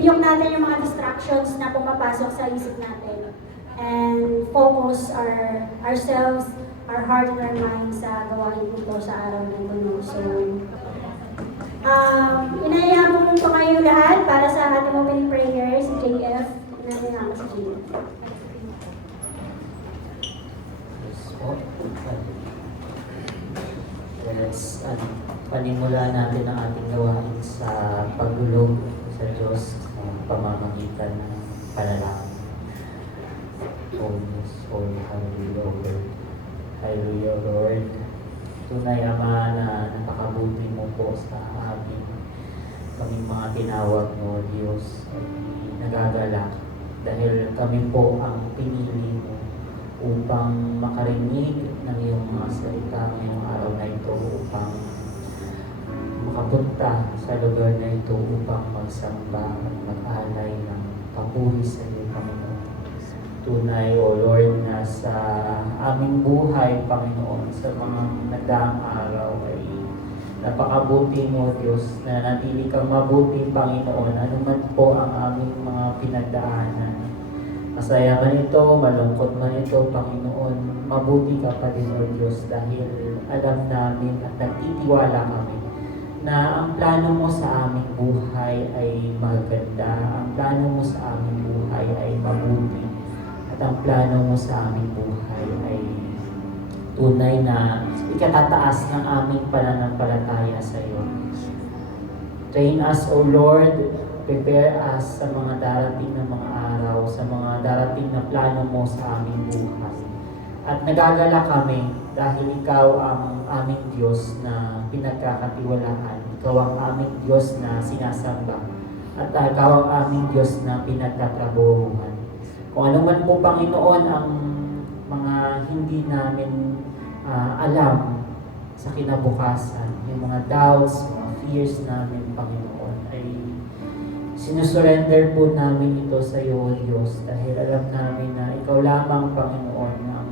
i-rebuke natin yung mga distractions na pumapasok sa isip natin. And focus ourselves, our heart and our mind sa gawain ito sa araw na ito. No? So, inayabong po kayo lahat para sa ating opening prayer, si JF. Natin ako si JF. Let's panimula natin ang ating gawain sa paglulog sa Diyos sa pamamagitan ng panalangin. Holiness, holy, hallelujah, Lord. Hallelujah, Lord. Tunay, Ama, na napakabuti mo po sa amin. Kaming mga tinawag mo, Diyos, ay nagagalak dahil kami po ang pinili mo upang makarinig ng iyong mga salita ngayong araw na ito, upang makapunta sa lugar na ito upang magsamba at mag-alay ng papuri sa iyo, Panginoon. Tunay, O Lord, na sa aming buhay, Panginoon, sa mga nagdaang araw ay napakabuti mo, Diyos, na natili kang mabuti, Panginoon, anuman po ang aming mga pinagdaanan. Masaya man ito, malungkot man ito, Panginoon, mabuti ka pa din, O Diyos, dahil alam namin at nagtitiwala kami na ang plano mo sa aming buhay ay maganda, ang plano mo sa aming buhay ay mabuti, at ang plano mo sa aming buhay ay tunay na ikatataas ng aming pananampalataya sa iyo. Train us, O Lord, prepare us sa mga darating na mga araw, sa mga darating na plano mo sa aming buhay. At nagagala kami dahil ikaw ang aming Diyos na pinagkakatiwalaan. Ikaw ang aming Diyos na sinasamba. At ikaw ang aming Diyos na pinagtatrabahuhan. Kung ano man po, Panginoon, ang mga hindi namin alam sa kinabukasan, yung mga doubts, mga fears namin, Panginoon, ay sinusurrender po namin ito sa iyo, Diyos, dahil alam namin na ikaw lamang, Panginoon, ang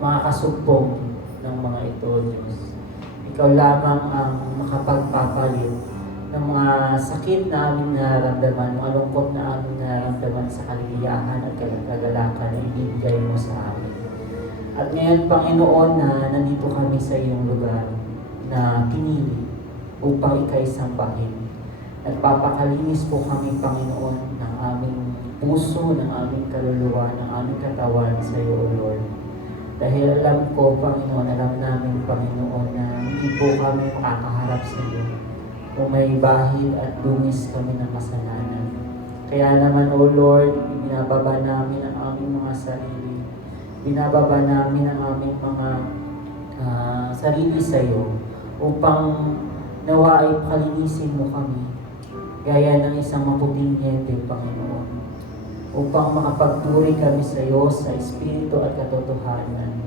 makakasumpong ng mga ito, Diyos. Ikaw lamang ang makapagpapalit ng mga sakit na aming nararamdaman, ng malungkot na aming nararamdaman sa kaligayahan at kagalakan na ibigay mo sa amin. At ngayon, Panginoon, na nandito kami sa iyong lugar na pinili upang ika'y sambahin. Nagpapakalinis po kami, Panginoon, ng aming puso, ng aming kaluluwa, ng aming katawan sa iyo, Lord. Dahil alam ko, Panginoon, alam namin, Panginoon, na hindi po kami makakaharap sa iyo kung may bahid at dungis kami ng kasalanan. Kaya naman, O Lord, binababa namin ang aming mga sarili. Binababa namin ang aming mga sarili sa iyo upang nawa ay palinisin mo kami gaya ng isang maputing niyente, Panginoon, upang makapagpuri kami sa iyo sa Espiritu at katotohanan,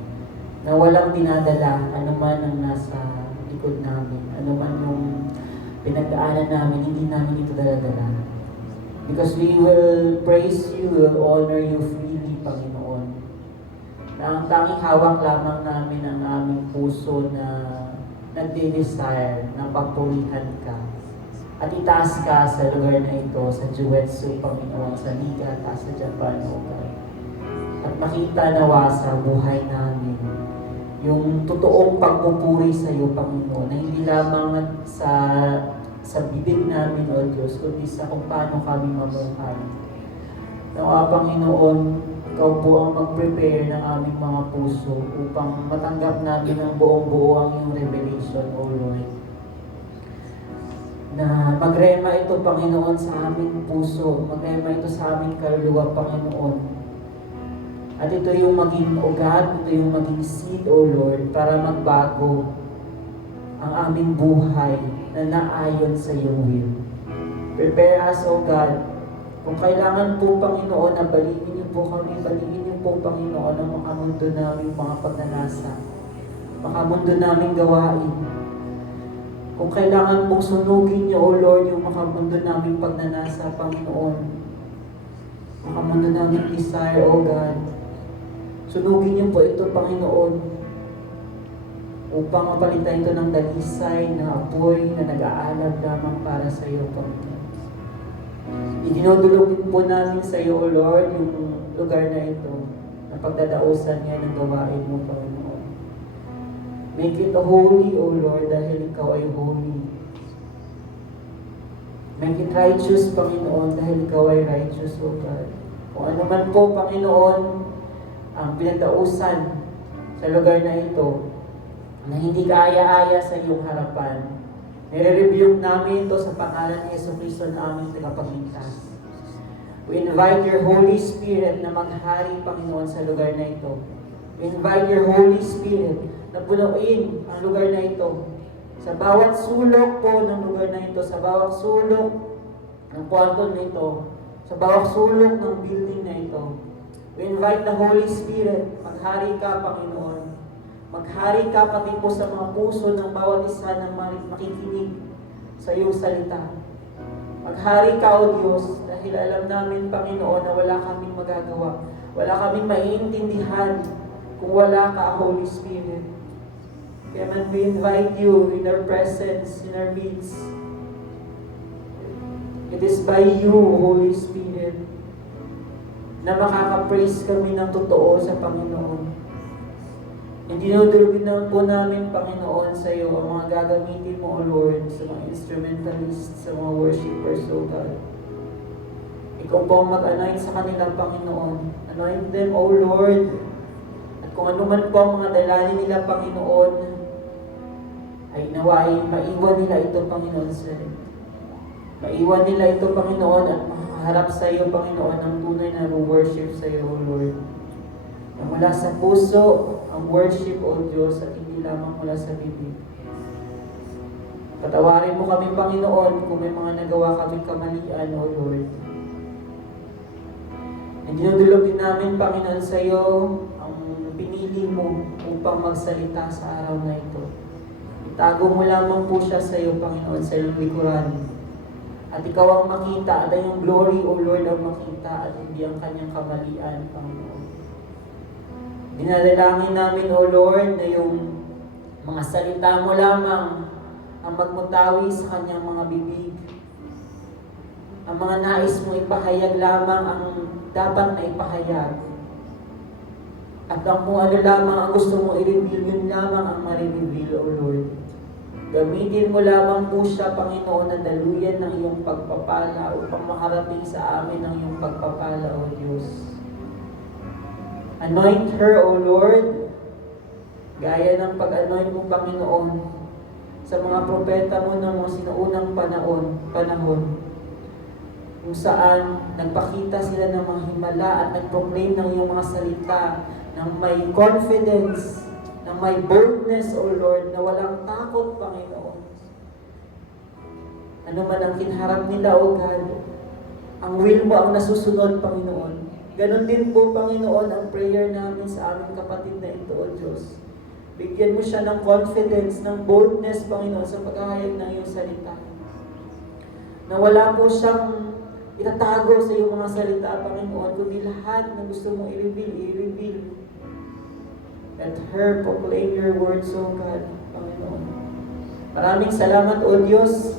na walang dinadala anuman ang nasa likod namin, anuman yung pinagdaanan namin, hindi namin ito daladala. Because we will praise you, we will honor you freely, Panginoon. Na ang tanging hawak lamang namin ang aming puso na nagde-desire na papurihan ka at itaas ka sa lugar na ito, sa Juetsu, Panginoon, sa Liga at sa Japan, O God. At makita nawa sa buhay namin yung totoong pagpupuri sa iyo, Panginoon, na hindi lamang sa bibig namin, O Diyos, kundi sa kung paano kami mamuhay. Nawa, Panginoon, ikaw po ang mag-prepare ng aming mga puso upang matanggap namin ang buong-buo ang iyong revelation, O Lord. Na magrema ito, Panginoon, sa aming puso, magrema ito sa aming kaluluwa, Panginoon. At ito yung maging ugat, ito yung maging seed, O Lord, para magbago ang aming buhay na naayon sa iyong will. Prepare us, O God. Kung kailangan po, Panginoon, na balikin niyo po kami, balikin niyo po, Panginoon, ang makamundo namin mga pagnanasa, makamundo namin gawain. Kung kailangan pong sunugin niyo, O Lord, yung makamundo namin pagnanasa, Panginoon, makamundo namin desire, O God, sunugin niyo po ito, Panginoon, upang mapalitan ito ng dalisay na apoy na nag-aalab lamang para sa iyo, Panginoon. Idinudulog din po namin sa iyo, O Lord, yung lugar na ito, na pagdadausan niya ng gawain mo, Panginoon. Make it holy, O Lord, dahil ikaw ay holy. Make it righteous, Panginoon, dahil ikaw ay righteous, O God. Kung ano man po, Panginoon, ang pinagdausan sa lugar na ito, na hindi kaaya-aya sa iyong harapan, nire-rebuke namin ito sa pangalan ni Jesucristo na aming tagapagligtas. We invite your Holy Spirit na maghari, Panginoon, sa lugar na ito. We invite your Holy Spirit na punuin ang lugar na ito. Sa bawat sulok po ng lugar na ito, sa bawat sulok ng kwarto na ito, sa bawat sulok ng building na ito, we invite the Holy Spirit, maghari ka, Panginoon. Maghari ka pati po sa mga puso ng bawat isa na makikinig sa iyong salita. Maghari ka, O Diyos, dahil alam namin, Panginoon, na wala kaming magagawa. Wala kaming maiintindihan kung wala ka, Holy Spirit. Kaya man we invite you in our presence, in our midst. It is by you, Holy Spirit, na makaka-praise kami ng totoo sa Panginoon. Hindi dinudulugin na po namin, Panginoon, sa iyo ang mga gagamitin mo, O Lord, sa mga instrumentalists, sa mga worshipers, O God. Ikaw po ang mag-anoint sa kanila, Panginoon. Anoint them, O Lord. At kung ano man po ang mga dalangin nila, Panginoon, ay naway, maiwan nila ito, Panginoon, sa maiwan nila ito, Panginoon, at makaharap sa iyo, Panginoon, ng tunay na worship sa iyo, O Lord. Na mula sa puso, ang worship, O Diyos, at hindi lamang mula sa bibig. Patawarin mo kami, Panginoon, kung may mga nagawa kami kamalian, O Lord. And dinudulog din namin, Panginoon, sa iyo ang pinili mo upang magsalita sa araw na ito. Itago mo lamang po siya sa iyo, Panginoon, sa iyong likuran. At ikaw ang makita, at ang glory, O Lord, ang makita, at hindi ang kanyang kamalian, Panginoon. Dinadalangin namin, O Lord, na yung mga salita mo lamang ang magmutawi sa kanyang mga bibig. Ang mga nais mo ipahayag lamang ang dapat na ipahayag. At ang kung ano lamang ang gusto mo i-reveal, yun lamang ang marireveal, O Lord. Gamitin mo lamang po siya, Panginoon, na daluyan ng iyong pagpapala upang makarating sa amin ang iyong pagpapala, O Diyos. Anoint her, O Lord, gaya ng pag-anoint mo, Panginoon, sa mga propeta mo ng mga sinuunang panahon, kung saan nagpakita sila ng mga himala at nag-proclaim ng iyong mga salita ng may confidence, ng may boldness, O Lord, na walang takot, Panginoon. Ano man ang kinharap nila, O God, ang will mo ang nasusunod, Panginoon. Ganon din po, Panginoon, ang prayer namin sa aming kapatid na ito, O Diyos. Bigyan mo siya ng confidence, ng boldness, Panginoon, sa paghahayag ng iyong salita. Na wala po siyang itatago sa iyong mga salita, Panginoon, kundi lahat na gusto mong i-reveal. Let her proclaim your words, O God, Panginoon. Maraming salamat, O Diyos,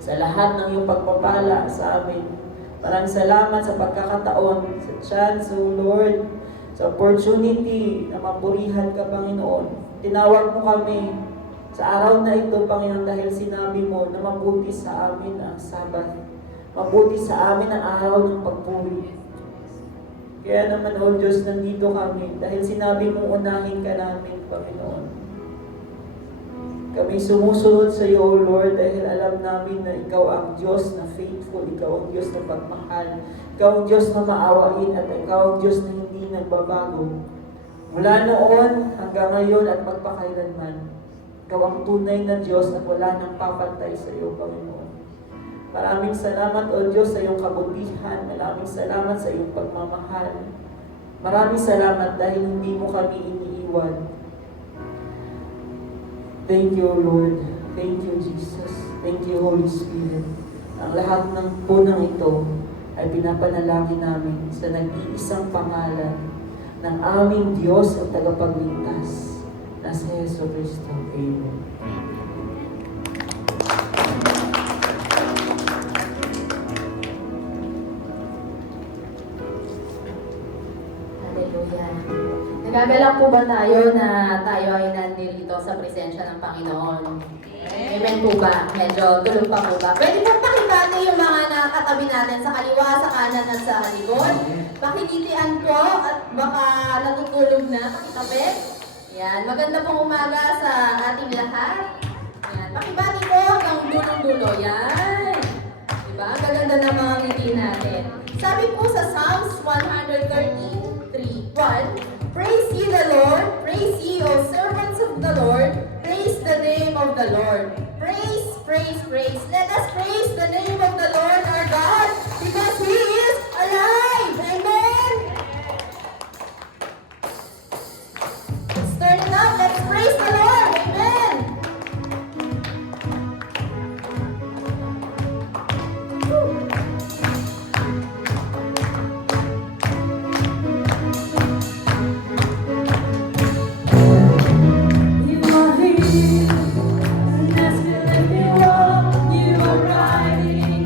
sa lahat ng iyong pagpapala sa amin. Maraming salamat sa pagkakataon, sa chance, O Lord, sa opportunity na mapurihan ka, Panginoon. Tinawag mo kami sa araw na ito, Panginoon, dahil sinabi mo na mabuti sa amin ang Sabat. Mabuti sa amin ang araw ng pagpuri. Kaya naman, O Diyos, nandito kami dahil sinabi mong unahin ka namin, Panginoon. Kami sumusunod sa iyo, O Lord, dahil alam namin na ikaw ang Diyos na faithful, ikaw ang Diyos na pagmahal, ikaw ang Diyos na maawain, at ikaw ang Diyos na hindi nagbabago. Mula noon hanggang ngayon at magpakailanman, ikaw ang tunay na Diyos at wala nang papantay sa iyo, Panginoon. Maraming salamat, O Diyos, sa iyong kabutihan. Maraming salamat sa iyong pagmamahal. Maraming salamat dahil hindi mo kami iniiwan. Thank you, Lord. Thank you, Jesus. Thank you, Holy Spirit. Ang lahat ng punang ito ay pinapanalangin namin sa nag-iisang pangalan ng aming Diyos at tagapagligtas na si Jesucristo. Amen. Nagagalak po ba tayo na tayo ay nandito sa presensya ng Panginoon? Amen po ba? Medyo tulog pa po ba? Pwede po pakibati yung mga nakatabi natin sa kaliwa, sa kanan at sa likod. Pakingitian po at baka natutulog na, pakitapit. Yan, maganda pong umaga sa ating lahat. Yan, pakibati po hanggang dulong-dulo. Yan. Diba? Ang gaganda ng mga ngiti natin. Sabi po sa Psalms 113:3, praise ye the Lord, praise ye, O servants of the Lord, praise the name of the Lord. Praise, praise, praise. Let us praise the name of the Lord our God because He is alive. Amen. Let's turn it up. Let's praise the Lord. Amen. You are here, and as we lift you up, you are riding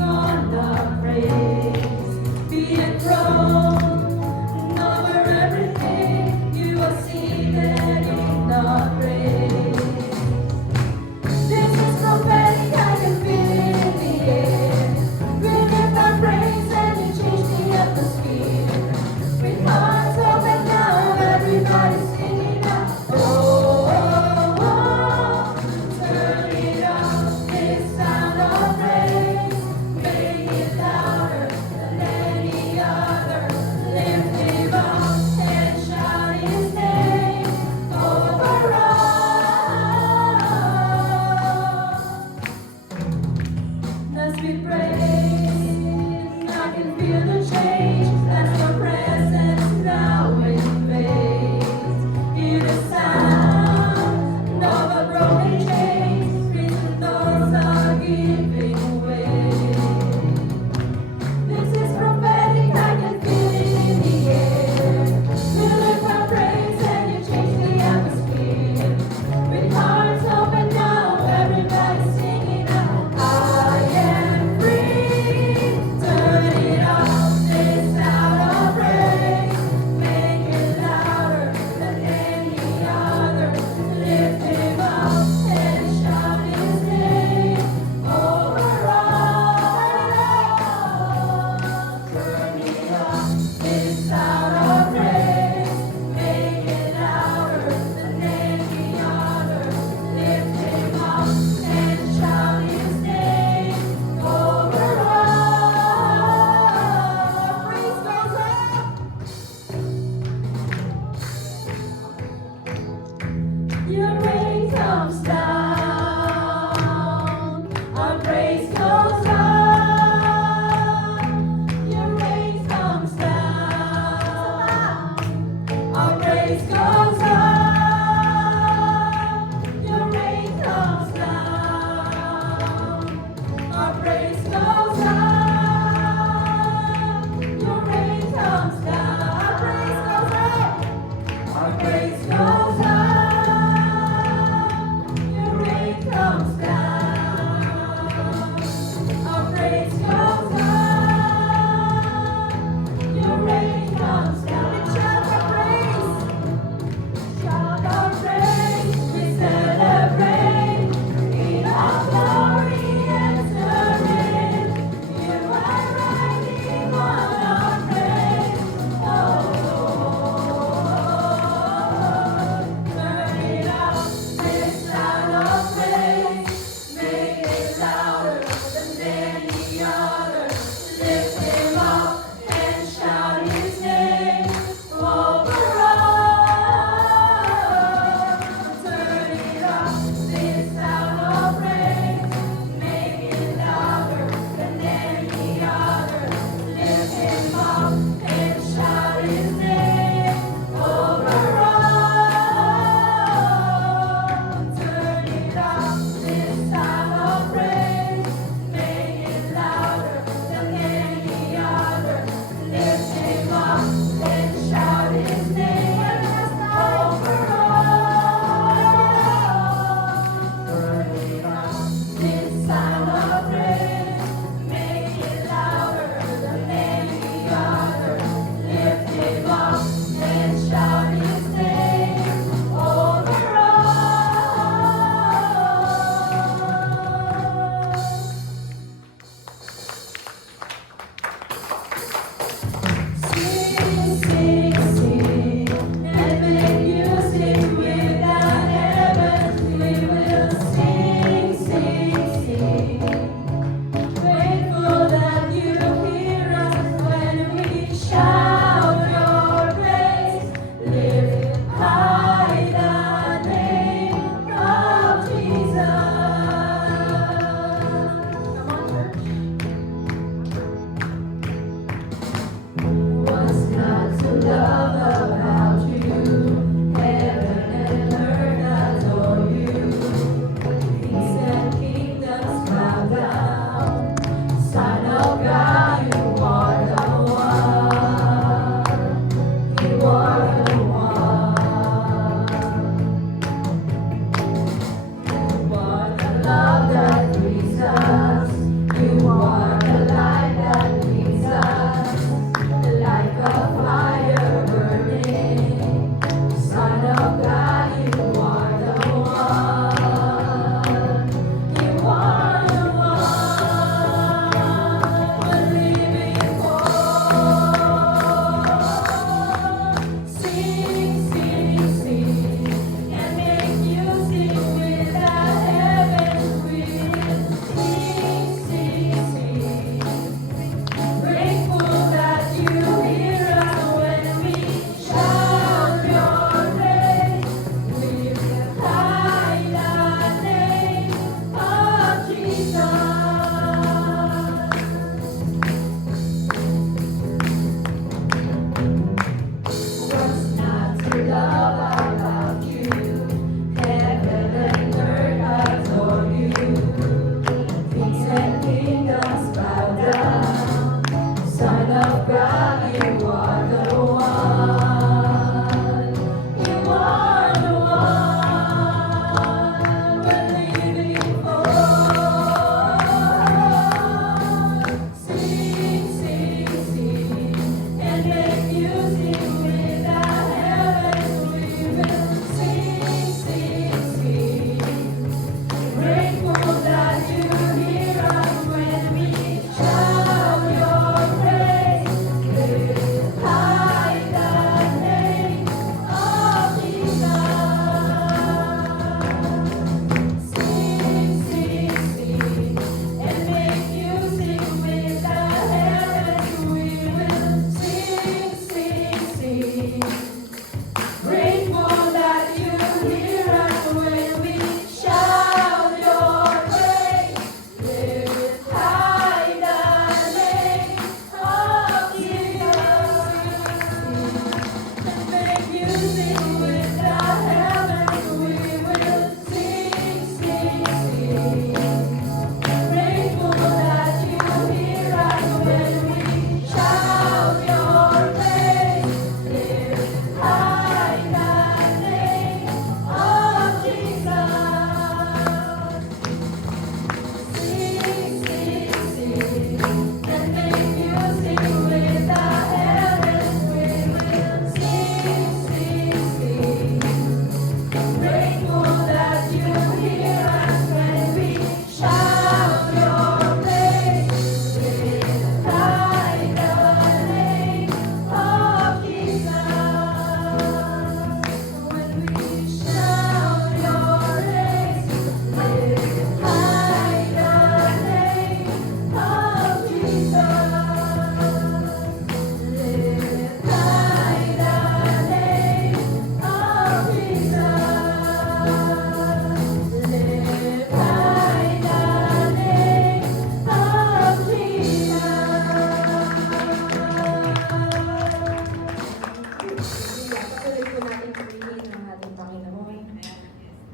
Patuloy po natin purihin ang ating Panginoon.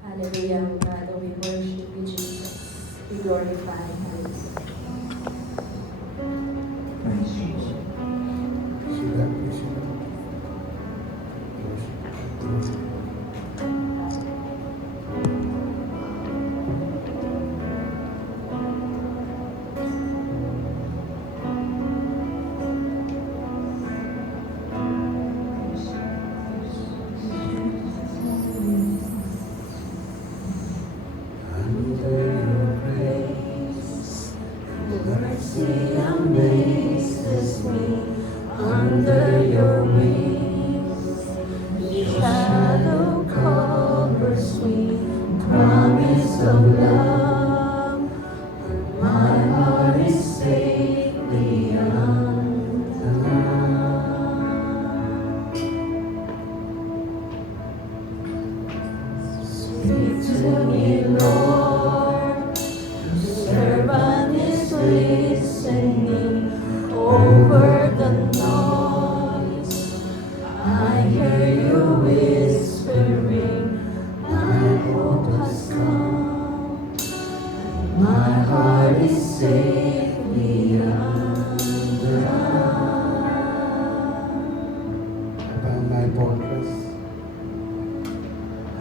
Hallelujah. Father, we worship you, Jesus. We glorify you. Mercy amazes me under your wings. Shadow covers me, promise of love. My heart is safely undone. Speak to me, Lord. Your servant is listening over the noise. I hear you whispering, my hope has come. My heart is safely undone. Upon my fortress,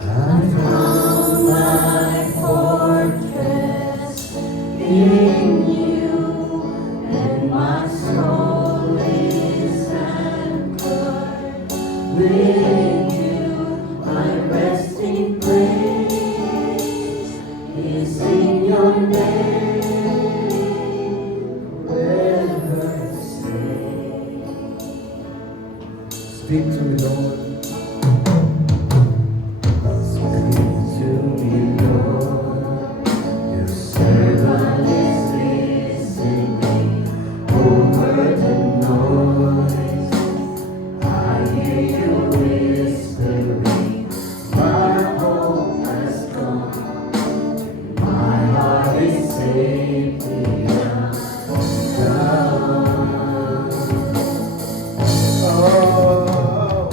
I found my fortress in you, and my soul is anchored with you. My resting place is in your name, forever stay. speak to me, Lord. Speak to me, Lord. Your servant is listening over the noise. I hear you whispering, my hope has come. My heart is safely undone. Oh,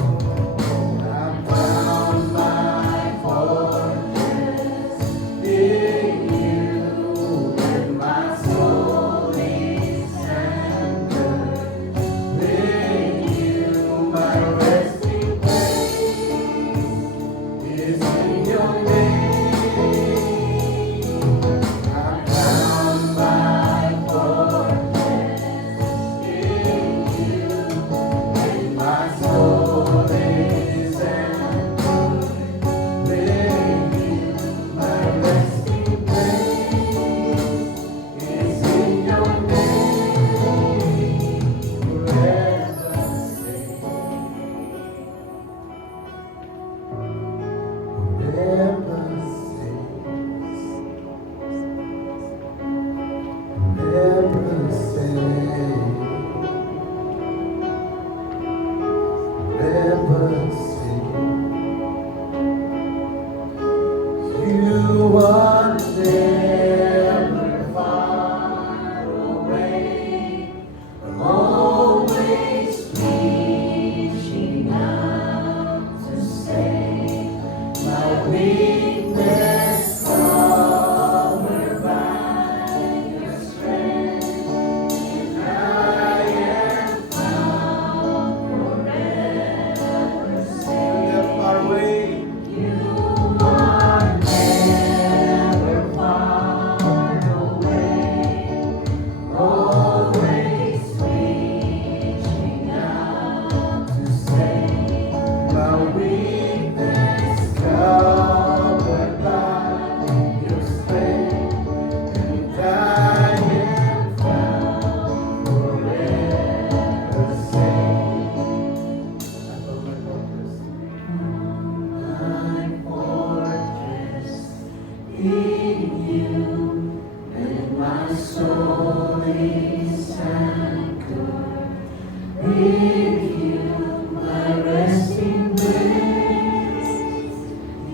With you, my resting place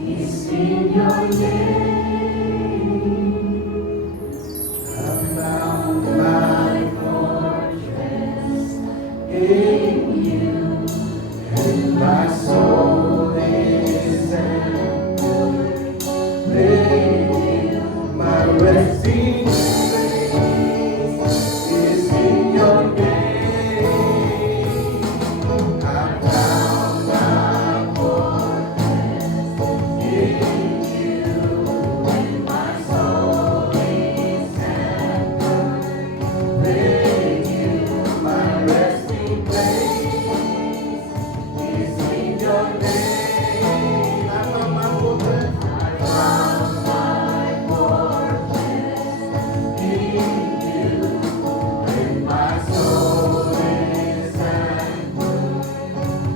is in your name. I found my fortress in you, and my soul is anchored. With you, my resting place is in your name. I found my fortress in you, and my soul is anchored. With you, my resting place is in your name. I found my fortress. I found my fortress in you, and my soul is anchored.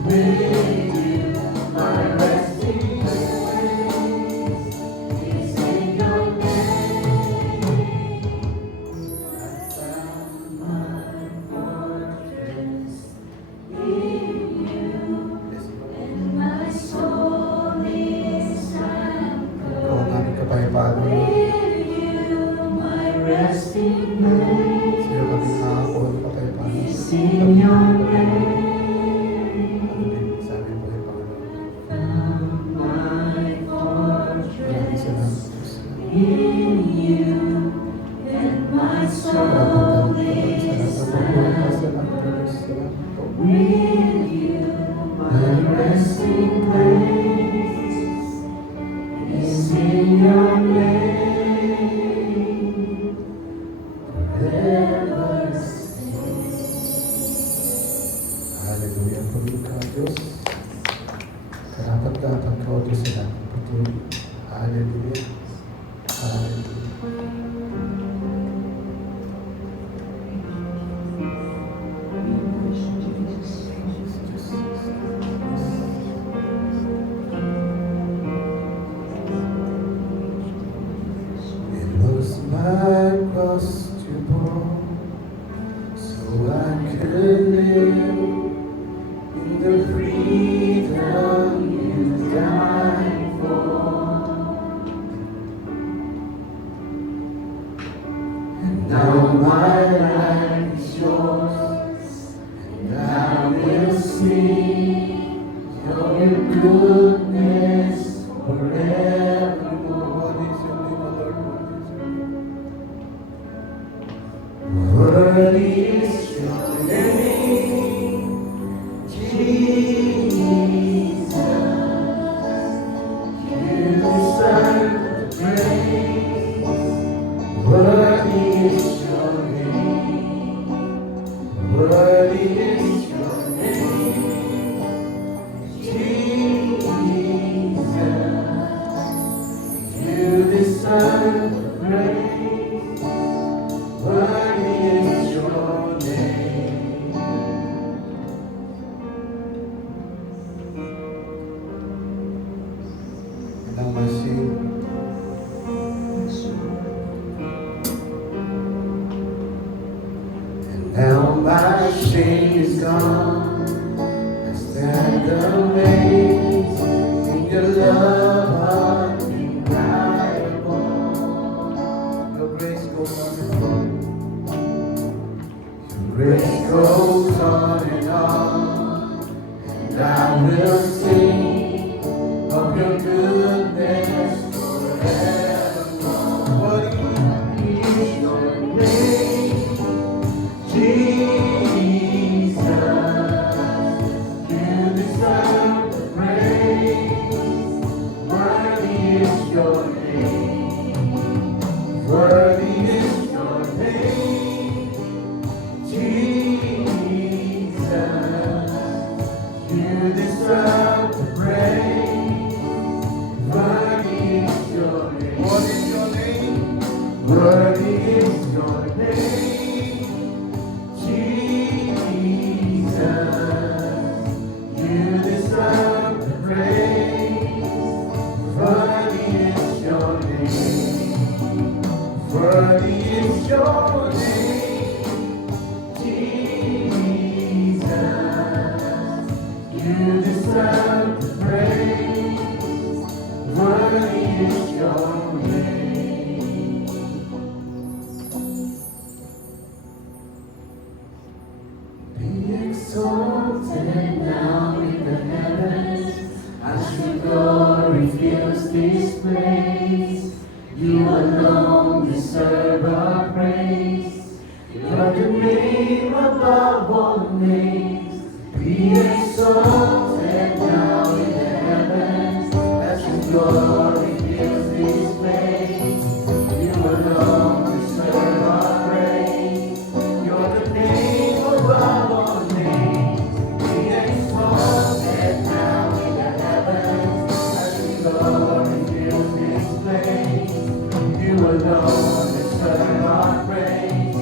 With you, my resting place is in your name. I found my fortress in you, and my soul is anchored. Ikaw ang aming kapayapaan. With you, my resting place Sa'yo kami nakakakuha ng kapayapaan. is in your name. Ano din sa amin po yung Panginoon. Found my Maraming fortress salamat po sa in you, and my soul is anchored. With you, my resting place is in your name. Forever Hallelujah. Pagod ka, Diyos. Karapat-dapat ka, O Diyos, sa lahat ng patuloy. Hallelujah. Hallelujah. It was my cross to bore, so I could live in the freedom you died for. And now my life is yours, and I will sing your goodness forevermore. What is your name, Lord? Worthy is your name, Jesus. You deserve the praise. Worthy is your name. Worthy is your name, Jesus. You deserve the praise. Worthy is your name. And now my sin. And now my shame is gone. I stand amazed in your love undeniable. Your grace goes on and on. Your grace goes on and on. And I will sing of your goodness forevermore. What is your name? Jesus, you deserve the praise. Worthy is your name. Worthy is your name, Jesus. exalted now in the heavens, as your glory fills this place. You alone deserve our praise. You're the name above all names. Be exalted now in the heavens, as your glory fills this place. You alone deserve our praise. You're the name above all names. Be exalted now in the heavens, as your glory fills this place. You alone deserve our praise.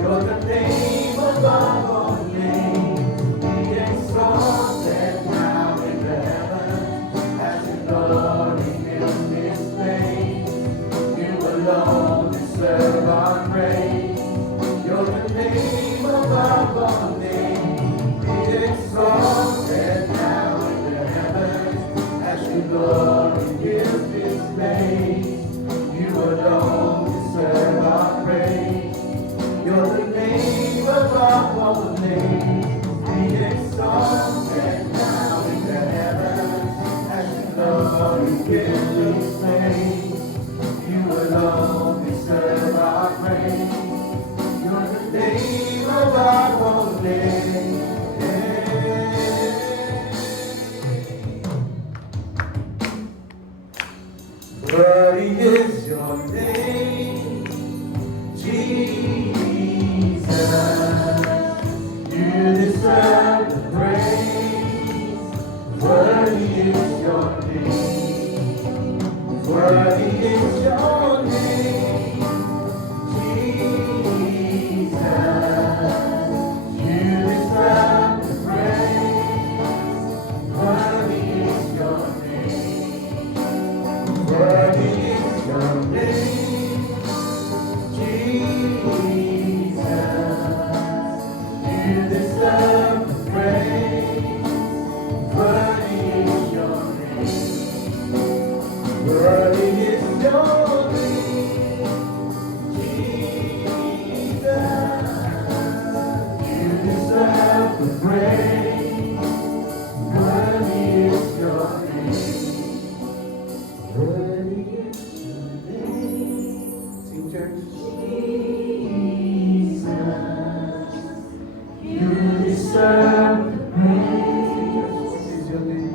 You're the name above all names. Be exalted now in the heavens, as your glory fills this place. You alone deserve our praise. You're the name above all names. Be exalted now in the heavens, as your glory fills this place. You alone deserve our praise. You're the name above all names. Be exalted now in the heavens, as your glory fills this place. You alone deserve our praise. You're the name above all names. Worthy is your name, Jesus. You deserve the praise. Worthy is your name. Worthy is your name, Jesus. You deserve the praise. Worthy is your name. Worthy is your name, Jesus. You deserve the praise. Worthy is your name. Worthy is your name, Jesus. You deserve the praise. Worthy is your name. Worthy is your name. Sing, church. Jesus, you deserve the praise.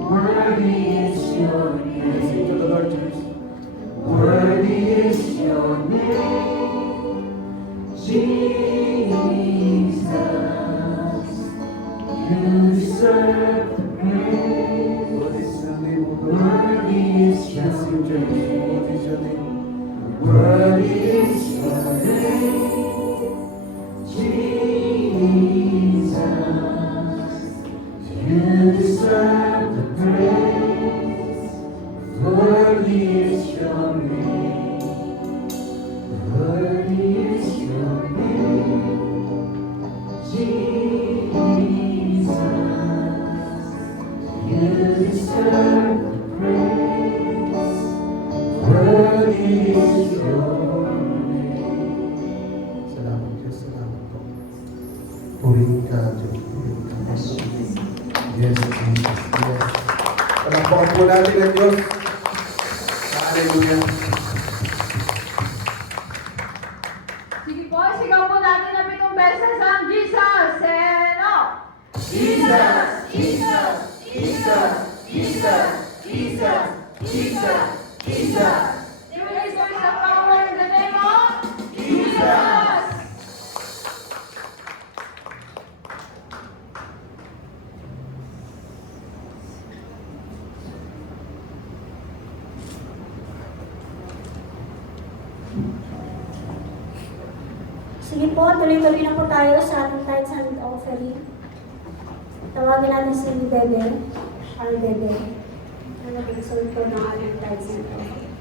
Worthy is your name. Sing to the Lord, church. Worthy is your name, Jesus. You deserve the praise. What is your name, O God? Worthy is your name. What is your name? Worthy is your name, Jesus. You deserve the praise. Worthy is your name. Worthy is your name, Jesus. You deserve the praise. Worthy is your name. Salamat Diyos, salamat po. Purihin ka, Diyos. Purihin ka. Yes, Jesus. Yes. Palakpakan po natin ang Diyos. Hallelujah. Sige po, sigaw po natin ng 7 beses ang Jesus! Seno! Jesus, Jesus, Jesus, Jesus, Jesus, Jesus, Jesus, Praise the power in the name of Jesus. Sige po, tuloy-tuloy na po tayo sa ating tithes and offering. Tawagin natin si Bebe, our Bebe, na nag-exalt po ng ating tithes and offering.